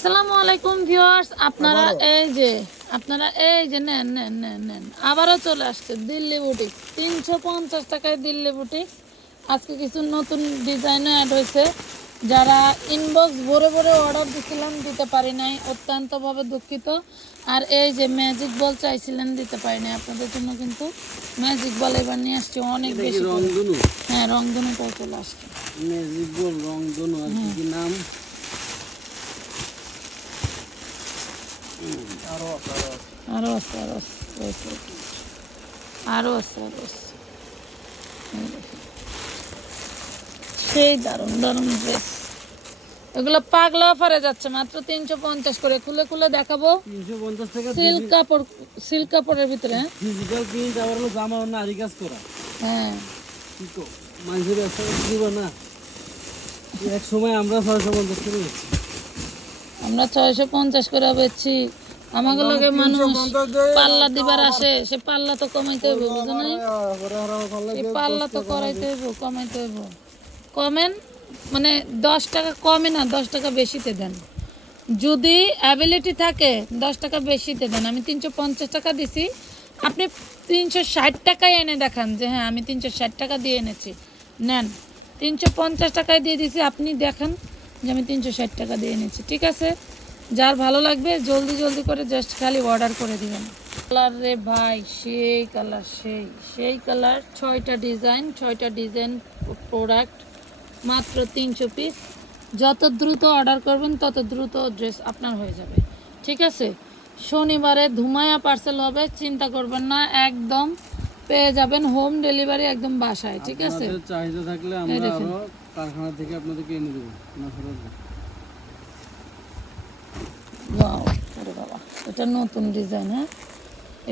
আসসালামু আলাইকুম ভিউয়ার্স আপনারা এই যে আপনারা এই যে নেন নেন নেন নেন আবারও চলে আসছে দিল্লি বুটিক। তিনশো পঞ্চাশ টাকায় দিল্লি বুটিক। আজকে কিছু নতুন ডিজাইনও অ্যাড হয়েছে। যারা ইনবক্স ভরে ভরে অর্ডার দিছিলাম দিতে পারি নাই অত্যন্তভাবে দুঃখিত। আর এই যে ম্যাজিক বল চাইছিলেন দিতে পারি নাই। আপনাদের জন্য কিন্তু ম্যাজিক বল এবার নিয়ে আসছি অনেক বেশি। রংধনু? হ্যাঁ রংধনুটাও চলে আসছে। ম্যাজিক বল রংধনু আর কি কি নাম? আরও আছে আরও আছে। wait, wait, wait. আরও আছে। আরও আছে সেই দারুণ দারুণ ড্রেস এগুলো পাগলা অফারে যাচ্ছে মাত্র তিনশো পঞ্চাশ করে। খুলে খুলে দেখাবো। সিল্ক কাপড় সিল্ক কাপড়ের ভিতরে হ্যাঁ? প্রিন্ট আবার হলো জামা অন্য আরি কাজ করা। হ্যাঁ। মানুষের দিব না? এক সময় আমরা ছয়শো পঞ্চাশ করে। আমরা ছয়শো পঞ্চাশ করে বেচছি। আমাকে লগে মানুষ পাল্লা দিবার আসে সে পাল্লা তো কমাইতে হইব বুঝো নাই? এই পাল্লা তো করাইতে হইব কমাইতে হইব। কমেন মানে দশ টাকা কমে না দশ টাকা বেশিতে দেন। যদি অ্যাবিলিটি থাকে দশ টাকা বেশিতে দেন। আমি তিনশো পঞ্চাশ টাকা দিছি। আপনি তিনশো ষাট টাকায় এনে দেখান যে হ্যাঁ আমি তিনশো ষাট টাকা দিয়ে এনেছি। নেন তিনশো পঞ্চাশ টাকায় দিয়ে দিছি আপনি দেখান। যে আমি তিনশো ষাট টাকা দিয়ে এনেছি ঠিক আছে? যার ভালো লাগবে জলদি জলদি করে জাস্ট খালি অর্ডার করে দিবেন। কালার রে ভাই সেই কালার সেই সেই কালার ছয়টা ডিজাইন ছয়টা ডিজাইন প্রোডাক্ট মাত্র তিনশো পিস যত দ্রুত অর্ডার করবেন তত দ্রুত ড্রেস আপনার হয়ে যাবে ঠিক আছে? শনিবারে ধুমায়া পার্সেল হবে চিন্তা করবেন না একদম পেয়ে যাবেন হোম ডেলিভারি একদম বাসায় ঠিক আছে? চাহিদা থাকলে আমরা কারখানা থেকে আপনাদেরকে এনে দেবো। ওয়াও ওরে বাবা এটা নতুন ডিজাইন হ্যাঁ?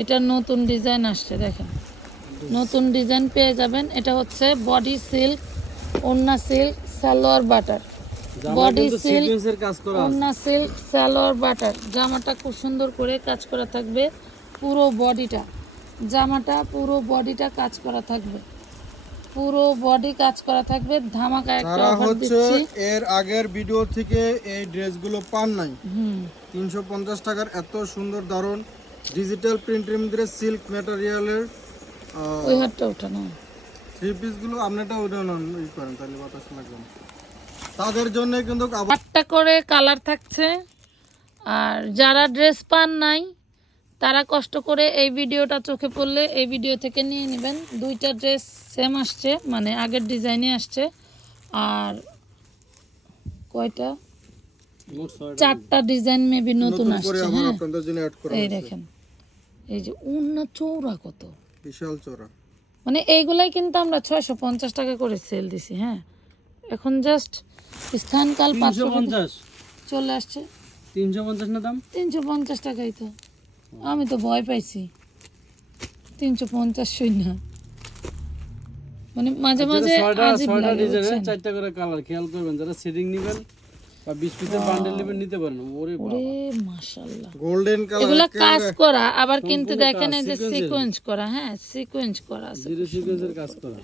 এটা নতুন ডিজাইন আসছে দেখেন। নতুন ডিজাইন পেয়ে যাবেন এটা হচ্ছে বডি সিল্ক ওন্না silk salwar butter. Body silk. ওন্না সিল্ক সালোয়ার বাটার। জামাটা খুব সুন্দর করে কাজ করা থাকবে পুরো বডিটা জামাটা পুরো বডিটা কাজ করা থাকবে। পুরো বডি কাজ করা থাকবে ধামাকা একটা অফার হচ্ছে দিচ্ছি। এর আগের ভিডিও থেকে এই ড্রেসগুলো পান নাই। হুম। তিনশো পঞ্চাশ টাকার এত সুন্দর দারুণ ডিজিটাল প্রিন্টের মধ্যে সিল্ক ম্যাটেরিয়ালের ওই হাতটা ওঠা না থ্রি পিসগুলো আপনারটা ওটা নন ই করেন তাহলে বাতাস লাগবে তাদের জন্য কিন্তু আটটা করে কালার থাকছে। আর যারা ড্রেস পান নাই তারা কষ্ট করে এই ভিডিওটা চোখে পড়লে এই ভিডিও থেকে নিয়ে নেবেন। দুইটা ড্রেস সেম আসছে মানে আগের ডিজাইনে আসছে। আর কয়টা? চারটা ডিজাইন মেবি নতুন আসছে হ্যাঁ। এই। দেখেন এই যে উন্না চৌড়া কত। বিশাল চোরা মানে এইগুলাই কিন্তু আমরা ছয়শো পঞ্চাশ টাকা করে সেল দিছি হ্যাঁ। এখন জাস্ট স্থানকাল পাঁচশো পঞ্চাশ। চলে আসছে। তিনশো পঞ্চাশ না দাম? তিনশো পঞ্চাশ টাকাই তো। আমি তো ভয় পাইছি। তিনশো পঞ্চাশ না মানে মাঝে মাঝে ছয়টা ডিজাইনের চারটা করে কালার খেয়াল করবেন যারা সেটিং নেবেন বা বান্ডেল নেবেন নিতে পারেন। ওরে বাবা। ওরে মাশাল্লাহ গোল্ডেন এগুলা কাজ করা আবার কিন্তু দেখেন এই যে সিকোয়েন্স করা হ্যাঁ সিকোয়েন্স করা আছে। জিরো সিকোয়েন্সের কাজ করা।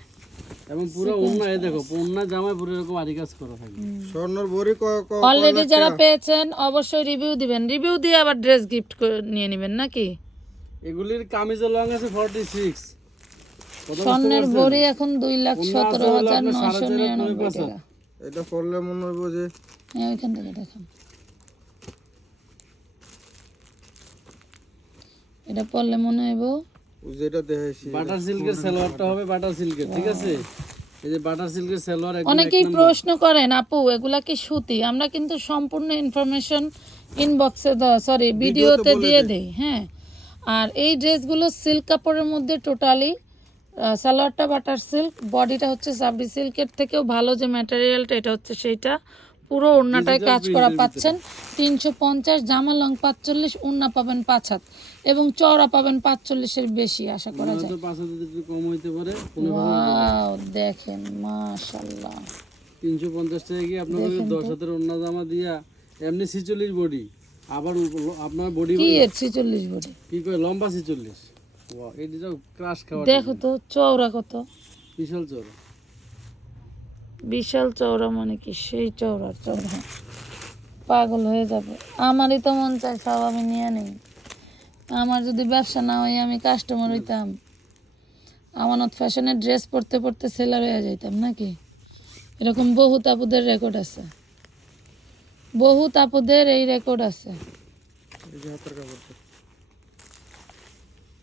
এবং পুরো ওন্না এই দেখো ওন্না জামায় পুরো এরকম আরি কাজ করা থাকে। স্বর্ণর বড়ি ক- ক- অলরেডি যারা পেয়েছেন অবশ্যই রিভিউ দিবেন। রিভিউ দিয়ে আবার ড্রেস গিফট নিয়ে নেবেন নাকি? এগুলির কামিজের লং আছে ফর্টি সিক্স স্বর্ণের ভরি এখন দুই লাখ অন্য সতেরো আছে হলো হাজার টাকা। এটা পড়লে মনে হইব যে হ্যাঁ ওইখান থেকে দেখান। এটা পড়লে মনে হইব যেটা দেখাইছি। বাটার সিল্কের সালোয়ারটা হবে বাটার সিল্কের ঠিক আছে? এই যে বাটার সিল্কের সালোয়ার একদম অনেকেই প্রশ্ন করেন আপু এগুলা কি সুতি? আমরা কিন্তু সম্পূর্ণ ইনফরমেশন ইনবক্সে সরি ভিডিওতে দিয়ে দেই। হ্যাঁ? আর এই ড্রেসগুলো সিল্ক কাপড়ের মধ্যে টোটালি সালোয়ারটা বাটার সিল্ক বডিটা হচ্ছে সাবরি সিল্কের থেকেও ভালো যে ম্যাটেরিয়ালটা এটা হচ্ছে সেইটা। পুরো ওড়নাটায় কাজ করা পাচ্ছেন তিনশো পঞ্চাশ জামা লং পাঁচচল্লিশ ওড়না পাবেন পাঁচ হাত। এবং চওড়া পাবেন পাঁচচল্লিশের বেশি আশা করা যায়। পাঁচ হাজার কম হইতে পারে দেখেন মাশাল্লাহ তিনশো পঞ্চাশ টাকা গিয়ে আপনার দশ হাতের অন্য জামা দিয়া এমনি ছিচল্লিশ বডি আবার আপনার বডি কি ছিচল্লিশ বডি কি করে লম্বা ছিচল্লিশ? এইটা ক্রাশ খাওয়া দেখো তো চওড়া কত? বিশাল চড়া বিশাল চওড়া মানে কি? সেই চওড়া চওড়া। পাগল হয়ে যাবে। আমারই তো মন চায় সব আমি নিয়ে নিই। আমার যদি ব্যবসা না হয় আমি কাস্টমার হইতাম। আমানত ফ্যাশনের ড্রেস পরতে পরতে সেলার হয়ে যাইতাম নাকি? এরকম বহু তাপুদের রেকর্ড আছে। বহু তাপুদের এই রেকর্ড আছে। এই যে হাতের কাপড়টা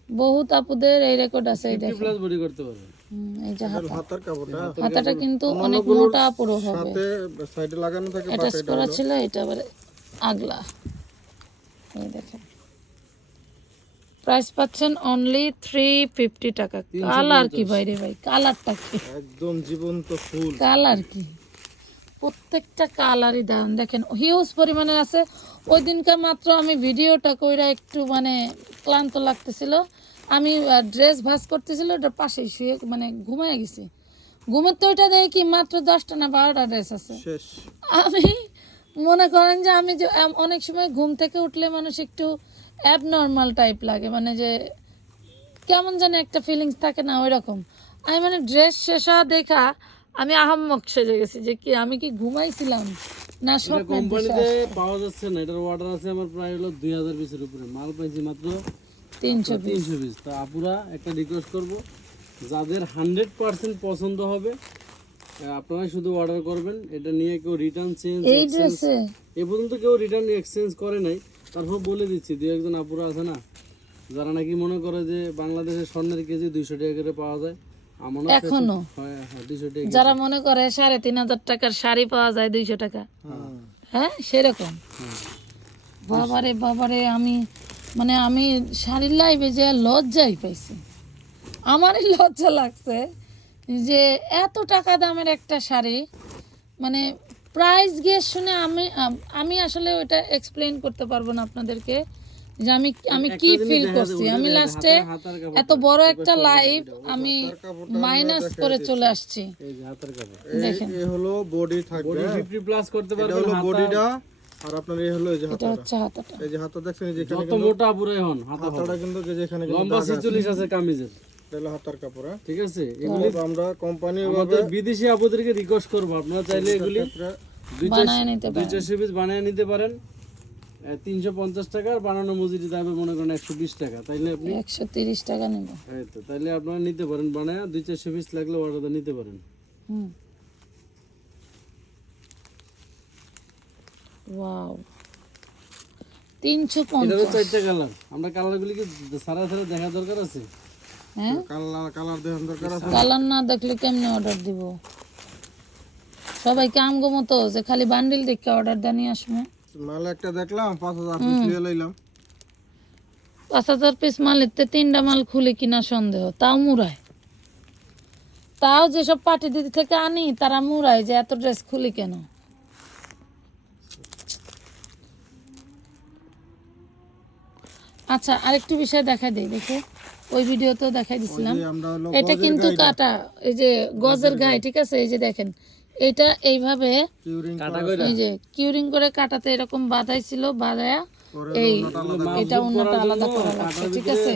বহু তাপুদের এই রেকর্ড আছে এই দেখো প্লাস বডি করতে পারবেন। হুম, এই যে হাতা। হাতের কাপড়টা। হাতাটা কিন্তু অনেক মোটা পুরো হবে। সাথে সাইডে লাগানো থাকে অ্যাটাচ করা ছিল এটা আবার আগলা। এই দেখেন। প্রাইস পাচ্ছেন অনলি থ্রি ফিফটি টাকা। কালার কি ভাই রে ভাই? কালারটা কি? একদম জীবন্ত ফুল। কালার কি? প্রত্যেকটা কালারই দাম দেখেন হিউজ পরিমাণের আছে। ওই দিনকার মাত্র আমি ভিডিওটা কইরা একটু মানে ক্লান্ত লাগতেছিল। আমি ড্রেস ভাস করতেছিল ওটার পাশেই শুয়ে মানে ঘুমায় গেছি। ঘুমের তো ওইটা দেখি মাত্র দশটা না বারোটা ড্রেস আছে। আমি মনে করেন যে আমি যে অনেক সময় ঘুম থেকে উঠলে মানুষ একটু অ্যাবনর্মাল টাইপ লাগে মানে যে কেমন যেন একটা ফিলিংস থাকে না ওই রকম আমি মানে ড্রেস শেষা দেখা আমি আহাম্মক সেজে গেছি যে কি আমি কি ঘুমাইছিলাম না সব কোম্পানিতে পাওয়া যাচ্ছে না এটার অর্ডার আছে আমার প্রায় হলো দুই হাজার পিসের উপরে মাল পাইছি মাত্র তিনশো তিনশো পিস তা আপুরা একটা রিকোয়েস্ট করব যাদের হান্ড্রেড পার্সেন্ট পছন্দ হবে আপনারা শুধু অর্ডার করবেন এটা নিয়ে কেউ রিটার্ন চেঞ্জ এই পর্যন্ত কেউ রিটার্ন এক্সচেঞ্জ করে নাই। তারপর বলে দিচ্ছি দু একজন আপুরা আছে না যারা নাকি মনে করে যে বাংলাদেশের স্বর্ণের কেজি দুইশো টাকা করে পাওয়া যায় এখনও? হয় হ্যাঁ যারা মনে করে সাড়ে তিন হাজার টাকার শাড়ি পাওয়া যায় দুইশো টাকা। হ্যাঁ সেরকম। বাবারে বাবারে আমি মানে আমি শাড়ির লাইভে যে লজ্জাই পাইছি। আমারই লজ্জা লাগছে যে এত টাকা দামের একটা শাড়ি মানে প্রাইস গিয়ে শুনে আমি আমি আসলে ওটা এক্সপ্লেন করতে পারব না আপনাদেরকে যে আমি আমি কি ফিল করছি। আমি লাস্টে এত বড় একটা লাইভ আমি মাইনাস করে চলে আসছি। দেখেন। এই হলো বডি থাকবে। ফিফটি প্লাস করতে এটা পারবেন হলো বডিটা আর আপনার এই হলো এই যে এটা হাতাটা। হচ্ছে হাতাটা। এই যে হাতা দেখছেন এই যে এখানে যত মোটা আপুরাই হন হাতা হাতাটা কিন্তু যে এখানে লম্বা ছিচল্লিশ আছে কামিজের। এটা হাতার কাপড় হ্যাঁ? ঠিক আছে এগুলো আমরা কোম্পানি আমাদের বিদেশি আপুদেরকে রিকোয়েস্ট করব। আপনারা চাইলে এগুলি দুই বানায় নিতে দুই চারশো পিস বানিয়ে নিতে পারেন। তিনশো পঞ্চাশ টাকা আর বানানো মজুরি দামে মনে করেন একশো বিশ টাকা। তাইলে আপনি একশো তিরিশ টাকা নেব। এই তো তাইলে আপনারা নিতে পারেন। বানায় দুই চারশো পিস লাগলে অর্ডার নিতে পারেন। ওয়াও। তিনশো পঞ্চাশ। চারটা কালার আমরা কালারগুলি কি সারা সারা দেখা দরকার আছে। হ্যাঁ? কালার না দেখলে কেমনে অর্ডার দিব? সবাইকে আমগো মতো যে খালি বান্ডিল দেখে অর্ডার দিয়ে আসবে। মাল একটা দেখলাম পাঁচ হাজার পিস নিয়ে লইলাম। পাঁচ হাজার পিস মালিতে তিনটা মাল খুলে কিনা সন্দেহ তাও মুড়ায়। তাও যেসব পার্টি দিদি থেকে আনি তারা মুড়ায় যে এত ড্রেস খুলি কেন? আচ্ছা আরেকটু বিষয় দেখাই দিই দেখে। ওই ভিডিওতেও দেখাই দিছিলাম। এটা কিন্তু কাটা এই যে গজের গায়ে ঠিক আছে? এই যে দেখেন এটা এইভাবে কিউরিং কাটা করে এই যে কিউরিং করে কাটাতে এরকম বাঁধাইছিল বাঁধায়া এই এটা অন্যটা আলাদা করা লাগছে ঠিক আছে?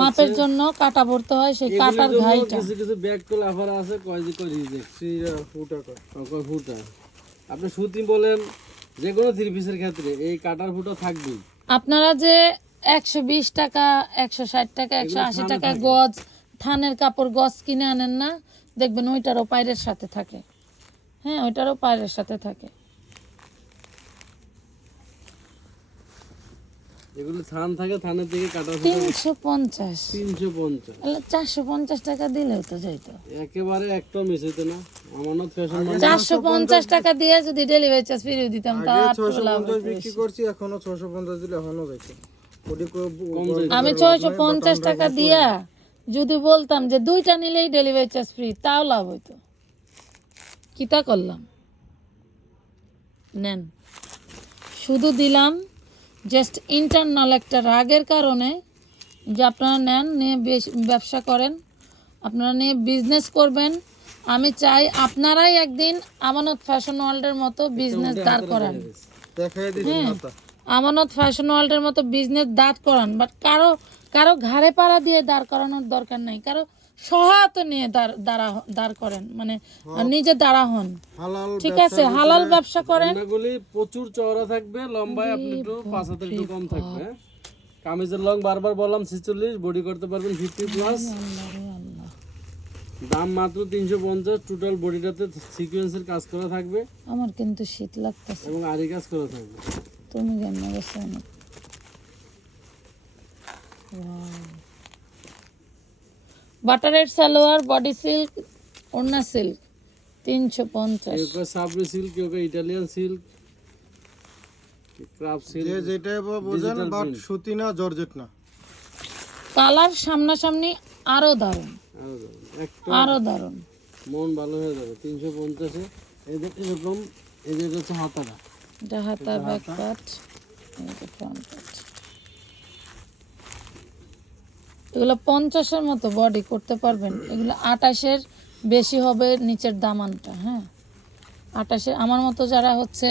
মাপের জন্য কাটা ভরতে হয় সেই কাটার ঘাইটা। কিছু কিছু ব্যাগ কল অফার আছে কয় যে কয় ফুটা কয় ফুটা। আপনি সুতি বলেন যে কোনো থ্রি পিসের ক্ষেত্রে এই কাটার ফুটা থাকবেই। আপনারা যে একশো বিশ টাকা একশো ষাট টাকা একশো আশি টাকা গজ থানের কাপড় গজ কিনে আনেন না। দেখবেন ওইটারও পায়ের সাথে থাকে। হ্যাঁ ওইটারও পায়ের সাথে থাকে। এগুলো থান থাকে থানের থেকে কাটার ফুটা তিনশো পঞ্চাশ। তিনশো পঞ্চাশ। চারশো পঞ্চাশ টাকা দিলেও তো যাইতো। একেবারে একটাও মিস হইতো না। আমানত ফ্যাশন মানে চারশো পঞ্চাশ টাকা দিয়ে যদি ডেলিভারি চার্জ ফিরিয়ে দিতাম তা আর ছয়শো লাভ পঞ্চাশ হতো বিক্রি করছি এখনও ছয়শো পঞ্চাশ দিলে এখনও ওটি আমি ছয়শো পঞ্চাশ টাকা দিয়া যদি বলতাম যে দুইটা নিলেই ডেলিভারি চার্জ ফ্রি তাও লাভ হইতো। কিতা করলাম? নেন। শুধু দিলাম জাস্ট ইন্টারনাল একটা রাগের কারণে যে আপনারা নেন নিয়ে বেশ- ব্যবসা করেন আপনারা নিয়ে বিজনেস করবেন। আমি চাই আপনারাই একদিন আমানত ফ্যাশন ওয়ার্ল্ডের মতো বিজনেস দাঁড় করান। হাতা আমানত ফ্যাশন ওয়ার্ল্ডের মতো বিজনেস দাঁত করান বাট কারও কারও ঘাড়ে পাড়া দিয়ে দাঁড় করানোর দরকার নাই। কারও সহায়তা নিয়ে দাঁড় দাঁড়া দাঁড় করেন মানে নিজে দাঁড়া হন। ঠিক আছে হালাল ব্যবসা করেন। প্রচুর চওড়া থাকবে লম্বায় আপনি একটু পাঁচ হাতের একটু কম থাকবে হ্যাঁ? কামিজের লং বারবার বললাম ছিচল্লিশ বডি করতে পারবেন ফিফটি প্লাস আল্লাহ দাম মাত্র তিনশো পঞ্চাশ টোটাল বডিটাতে সিকোয়েন্সের কাজ করা থাকবে। আমার কিন্তু শীত লাগতেছে। এবং আরি কাজ করা থাকবে। তুমি কেমন অবস্থা অনেক বাটারের সালোয়ার বডি সিল্ক ওড়না সিল্ক তিনশো পঞ্চাশ। সাবরি সিল্ক ইটালিয়ান সিল্ক ক্রাফ সিল্ক যে যেটাই বোঝেন বাট সুতি না জর্জেট না। কালার সামনাসামনি আরও দারুণ। একটা আরও দারুণ। মন ভালো হয়ে যাবে তিনশো পঞ্চাশে। যে এরকম এটা হচ্ছে হাতাটা এটা হাতা ব্যাক পার্ট ফ্রন্ট পার্ট এগুলো পঞ্চাশের মতো বডি করতে পারবেন। এগুলো আটাশের বেশি হবে নিচের দামানটা হ্যাঁ। আটাশের আমার মতো যারা হচ্ছে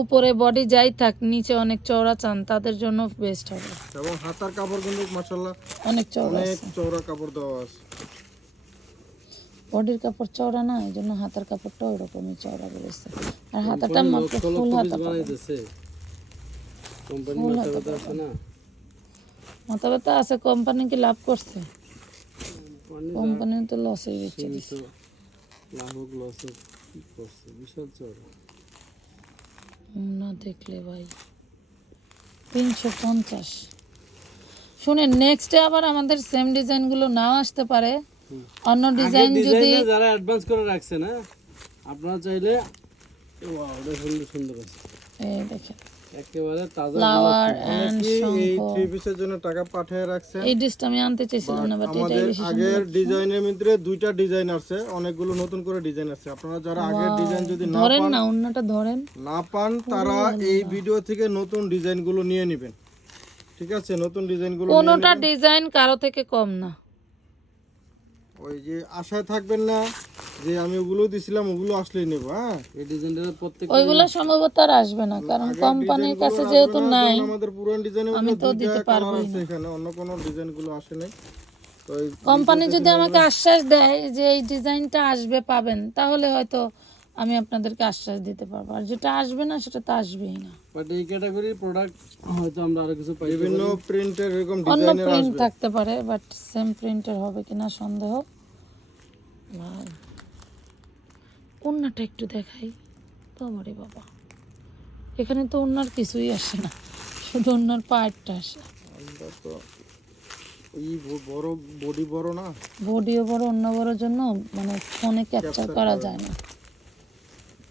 উপরে বডি যাই থাক নিচে অনেক চওড়া চান তাদের জন্য বেস্ট হবে। এবং হাতার কাপড় কিন্তু মাসাল্লাহ অনেক চওড়া অনেক চওড়া কাপড় দেওয়া আছে। বডির কাপড় চওড়া না এই জন্য হাতার কাপড়টা ওরকমই চওড়া রয়েছে আর হাতাটা মাত্র ফুল হাতা মাথা ব্যথা আছে কোম্পানি কি লাভ করছে? কোম্পানি তো লসে দিচ্ছে লাভ হোক লস হোক কি করছে? বিশাল চড়া না দেখলে ভাই তিনশো পঞ্চাশ। শুনেন নেক্সটে আবার আমাদের সেম ডিজাইনগুলো নাও আসতে পারে। অন্য ডিজাইন যদি যারা অ্যাডভান্স করে রাখছেন হ্যাঁ আপনারা চাইলে ওয়াও এটা সুন্দর সুন্দর আছে। এই দেখেন। একেবারে তাজা ফ্লাওয়ার কি এই থ্রি পিসের জন্য টাকা পাঠিয়ে রাখছেন এই ডিসটা আমি আনতে চাইছিলাম না বাট এটাই আমাদের বেশি আগের ডিজাইনের ভিতরে দুইটা ডিজাইন আছে অনেকগুলো নতুন করে ডিজাইন আছে আপনারা যারা আগের ডিজাইন যদি না ধরেন না অন্যটা ধরেন। না পান তারা এই ভিডিও থেকে নতুন ডিজাইনগুলো নিয়ে নেবেন। ঠিক আছে? নতুন ডিজাইনগুলো কোনোটা ডিজাইন কারও থেকে কম না। ওই যে আশায় থাকবেন না যে আমি ওগুলো দিছিলাম ওগুলো আসলেই নেব হ্যাঁ? এই প্রত্যেক ওইগুলো সম্ভবত আর আসবে না কারণ কোম্পানির কাছে যেহেতু নাই আমাদের পুরান ডিজাইনের আমি তো দিতে পারব না। এখানে অন্য কোনো ডিজাইনগুলো আসে নাই। কোম্পানি যদি আমাকে আশ্বাস দেয় যে এই ডিজাইনটা আসবে পাবেন তাহলে হয়তো আমি আপনাদেরকে আশ্বাস দিতে পারব। আর যেটা আসবে না সেটা তো আসবেই না। বাট এই ক্যাটাগরির প্রোডাক্ট হয়তো আমরা আরও কিছু পাই বিভিন্ন প্রিন্টের এরকম অন্য প্রিন্ট থাকতে পারে বাট সেম প্রিন্টের হবে কিনা সন্দেহ। একটু দেখাই। বাবারে বাবা। এখানে তো অন্যার কিছুই আসে না। শুধু অন্যার পায়েরটা আসে। তো ওই বড় বডি বড় না? বডিও বড় অন্য বড় জন্য মানে ফোনে ক্যাপচার করা যায় না।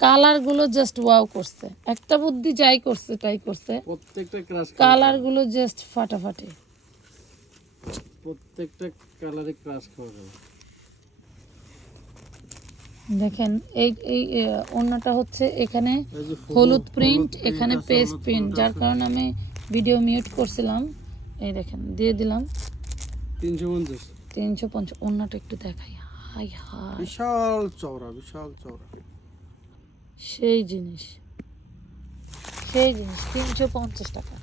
কালারগুলো জাস্ট ওয়াও করছে। একটা বুদ্ধি যাই করছে তাই করছে। প্রত্যেকটা ক্রাশ কালারগুলো জাস্ট ফাটাফাটি। প্রত্যেকটা কালারে ক্রাশ খাওয়া যাবে দেখেন এই এই অন্যটা হচ্ছে এখানে হলুদ প্রিন্ট এখানে পেস্ট প্রিন্ট যার কারণে আমি ভিডিও মিউট করছিলাম। এই দেখেন দিয়ে দিলাম। তিনশো পঞ্চাশ। তিনশো পঞ্চাশ অন্যটা একটু দেখাই। High high. বিশাল চওড়া বিশাল চওড়া। সেই জিনিস। সেই জিনিস তিনশো পঞ্চাশ টাকা।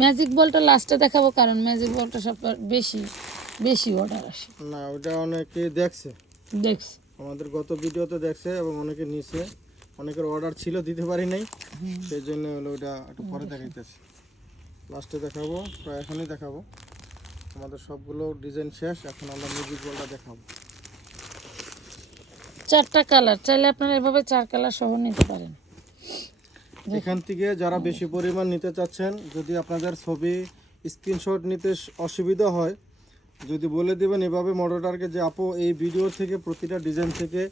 ম্যাজিক বলটা লাস্টে দেখাবো কারণ ম্যাজিক বলটা সব বেশি বেশি অর্ডার আসে। না ওটা অনেকে দেখছে। দেখছি। আমাদের গত ভিডিওতে দেখছে এবং অনেকে নিছে অনেকের অর্ডার ছিল দিতে পারি নাই। সেই জন্য হলো ওটা একটু পরে দেখাইতেছি। লাস্টে দেখাবো প্রায় এখনই দেখাবো। আমাদের সবগুলো ডিজাইন শেষ এখন আমরা মিউজিক বলটা দেখাবো। চারটা কালার চাইলে আপনারা এভাবে চার কালার সহ নিতে পারেন। এখান থেকে যারা বেশি পরিমাণ নিতে চাচ্ছেন যদি আপনাদের ছবি স্ক্রিনশট নিতে অসুবিধা হয় যদি বলে দিবেন এভাবে মডেলটারকে যে আপু এই ভিডিও থেকে প্রতিটা ডিজাইন থেকে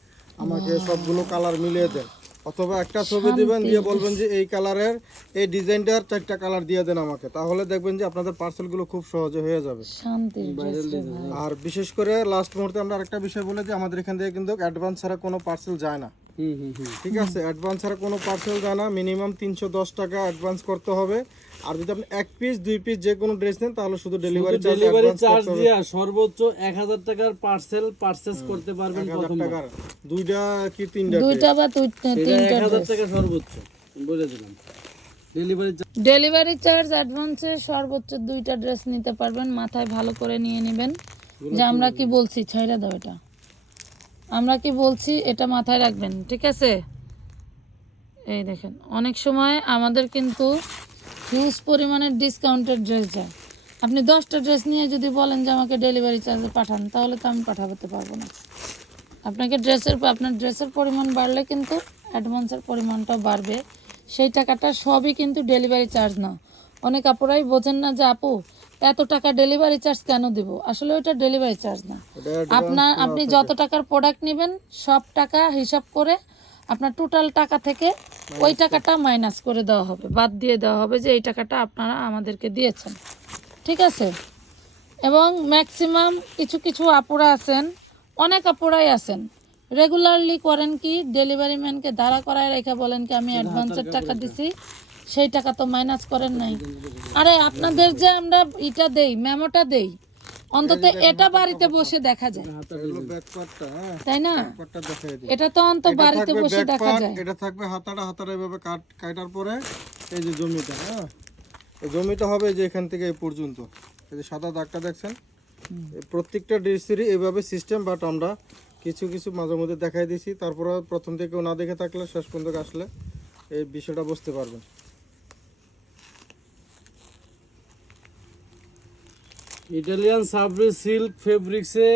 আমাকে সবগুলো কালার মিলিয়ে দেন। অথবা একটা ছবি দিবেন দিয়ে বলবেন যে এই কালারের এই ডিজাইনটার চারটা কালার দিয়ে দেন আমাকে। তাহলে দেখবেন যে আপনাদের পার্সেলগুলো খুব সহজে হয়ে যাবে। আর বিশেষ করে লাস্ট মুহূর্তে আমরা আরেকটা বিষয় বলে যে আমাদের এখান থেকে কিন্তু অ্যাডভান্স ছাড়া কোনো পার্সেল যায় না। ঠিক আছে অ্যাডভান্স ছাড়া কোনো পার্সেল যায় না। মিনিমাম তিনশো দশ টাকা অ্যাডভান্স করতে হবে। আর যদি আপনি এক পিস দুই পিস যে কোনো ড্রেস নেন তাহলে শুধু ডেলিভারি চার্জ ডেলিভারি চার্জ দিয়ে সর্বোচ্চ এক হাজার টাকার পার্সেল পারচেস করতে পারবেন প্রথম টাকার। দুইটা কি তিনটা দুইটা বা তিনটা এক হাজার টাকা সর্বোচ্চ বলে দিলাম। ডেলিভারি ডেলিভারি চার্জ অ্যাডভান্সে সর্বোচ্চ দুইটা ড্রেস নিতে পারবেন। মাথায় ভালো করে নিয়ে নেবেন। যে আমরা কি বলছি ছাইরা দাও এটা। আমরা কি বলছি? এটা মাথায় রাখবেন, ঠিক আছে? এই দেখেন, অনেক সময় আমাদের কিন্তু হিউজ পরিমাণের ডিসকাউন্টের ড্রেস যায়। আপনি দশটা ড্রেস নিয়ে যদি বলেন যে আমাকে ডেলিভারি চার্জে পাঠান, তাহলে তো আমি পাঠাতে পারব না। আপনাকে ড্রেসের আপনার ড্রেসের পরিমাণ বাড়লে কিন্তু অ্যাডভান্সের পরিমাণটাও বাড়বে। সেই টাকাটা সবই কিন্তু ডেলিভারি চার্জ না। অনেক আপুরাই বোঝেন না যে আপু এত টাকা ডেলিভারি চার্জ কেন দিব? আসলে ওইটা ডেলিভারি চার্জ না। আপনার আপনি যত টাকার প্রোডাক্ট নেবেন সব টাকা হিসাব করে আপনার টোটাল টাকা থেকে ওই টাকাটা মাইনাস করে দেওয়া হবে। বাদ দিয়ে দেওয়া হবে যে এই টাকাটা আপনারা আমাদেরকে দিয়েছেন। ঠিক আছে? এবং ম্যাক্সিমাম কিছু কিছু আপুরা আছেন অনেক আপুরাই আছেন। রেগুলারলি করেন কি? ডেলিভারি ম্যানকে দাঁড়া করায় রেখে বলেন কি আমি অ্যাডভান্সের টাকা দিছি। সেই টাকা তো মাইনাস করেন নাই। আরে আপনাদের যে আমরা ইটা দেই মেমোটা দেই অন্তত এটা বাড়িতে বসে দেখা যায়। তাই না? এটা তো অন্ত বাড়িতে বসে দেখা যায়। এটা থাকবে হাতাটা হাতাটা এভাবে কাট কাটার পরে এই যে জমিটা হ্যাঁ? জমিটা হবে যে এখান থেকে এই পর্যন্ত। এই যে সাদা দাগটা দেখছেন? প্রত্যেকটা ড্রেসেরই এভাবে সিস্টেম বাট আমরা কিছু কিছু মাঝে মধ্যে দেখাই দিছি তারপরে প্রথম থেকে না দেখে থাকলে শেষ পর্যন্ত আসলে এই বিষয়টা বুঝতে পারবেন। ইটালিয়ান সাবরি সিল্ক ফেব্রিক্সে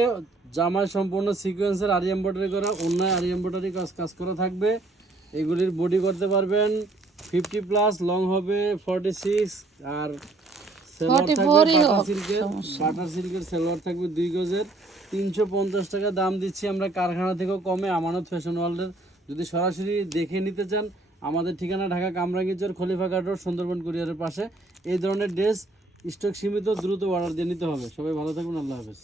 জামায় সম্পূর্ণ সিকোয়েন্সের আরি এম্ব্রয়ডারি করা অন্যায় আরি এম্ব্রয়ডারি কাজ কাজ করা থাকবে। এগুলির বডি করতে পারবেন ফিফটি প্লাস লং হবে ফর্টি সিক্স আর সালোয়ার 44 থাকবে বাটার সিল্কের বাটার সিল্কের সালোয়ার থাকবে দুই গজের। তিনশো পঞ্চাশ টাকা দাম দিচ্ছি আমরা কারখানা থেকেও কমে আমানত ফ্যাশন ওয়ার্ল্ডের যদি সরাসরি দেখে নিতে চান আমাদের ঠিকানা ঢাকা কামরাঙ্গিচর খলিফা রোড সুন্দরবন কুরিয়ারের পাশে। এই ধরনের ড্রেস স্টক সীমিত দ্রুত অর্ডার দিয়ে নিতে হবে। সবাই ভালো থাকবেন আল্লাহ হাফেজ।